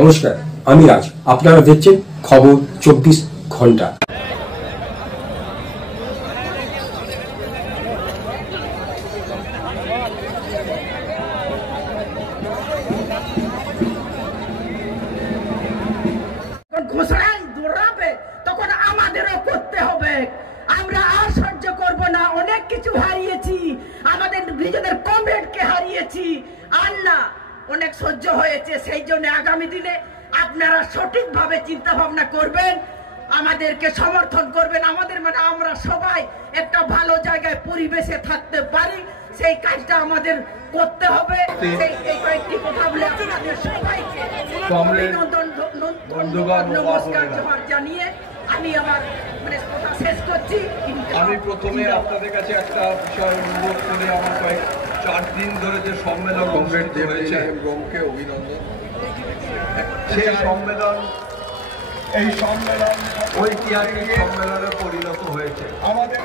নমস্কার, আমি রাজ। আপনারা দেখছেন খবর 24 ঘন্টা। ঘোষণায় দৌড়াবে তখন আমাদেরও করতে হবে। আমরা আর সহ্য করব না। অনেক কিছু হারিয়েছি, আমাদের নিজেদের কমরেডকে হারিয়েছি, আর না অনেক সহ্য হয়েছে। সেই জন্য আগামী দিনে আপনারা সঠিকভাবে চিন্তা ভাবনা করবেন, আমাদেরকে সমর্থন করবেন। আমাদের মানে আমরা সবাই একটা ভালো জায়গায় পরিবেশে থাকতে পারি, সেই কাজটা আমাদের করতে হবে। এই কয়েকটি কথা বলে আপনাদের সবাইকে নমস্কার জোহার জানিয়ে আমি আমার কথা শেষ করছি। আমি প্রথমে আপনাদের কাছে একটা বিষয় অনুরোধ করে, আমার কয়েক 4 দিন ধরে যে সম্মেলন অনুষ্ঠিত হয়েছে, অভিনন্দন। সেই সম্মেলন ঐতিহাসিক সম্মেলনে পরিণত হয়েছে। আমাদের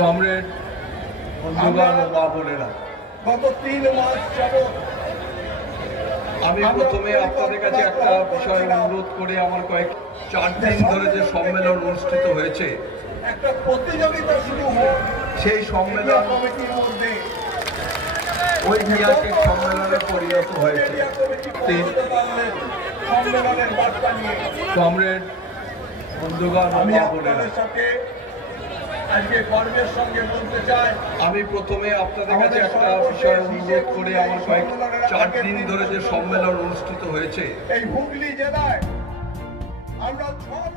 কমরেড বন্ধুগণ ও মা বোনেরা, গত 3 মাস যাবৎ আমি প্রথমে আপনাদের কাছে একটা বিষয় অনুরোধ করে, আমার কয়েক 4 দিন ধরে যে সম্মেলন অনুষ্ঠিত হয়েছে, একটা প্রতিযোগিতা শুরু হোক। সেই সম্মেলন ঐতিহাসিক সম্মেলনে পরিণত হয়েছে। কমরেড বন্ধুগণ ও মা বোনেরা, আজকে গর্বের সঙ্গে বলতে চাই, আমি প্রথমে আপনাদের কাছে একটা বিষয় অনুরোধ করে, আমার কয়েক 4 দিন ধরে যে সম্মেলন অনুষ্ঠিত হয়েছে, এই হুগলি জেলায় আমরা 6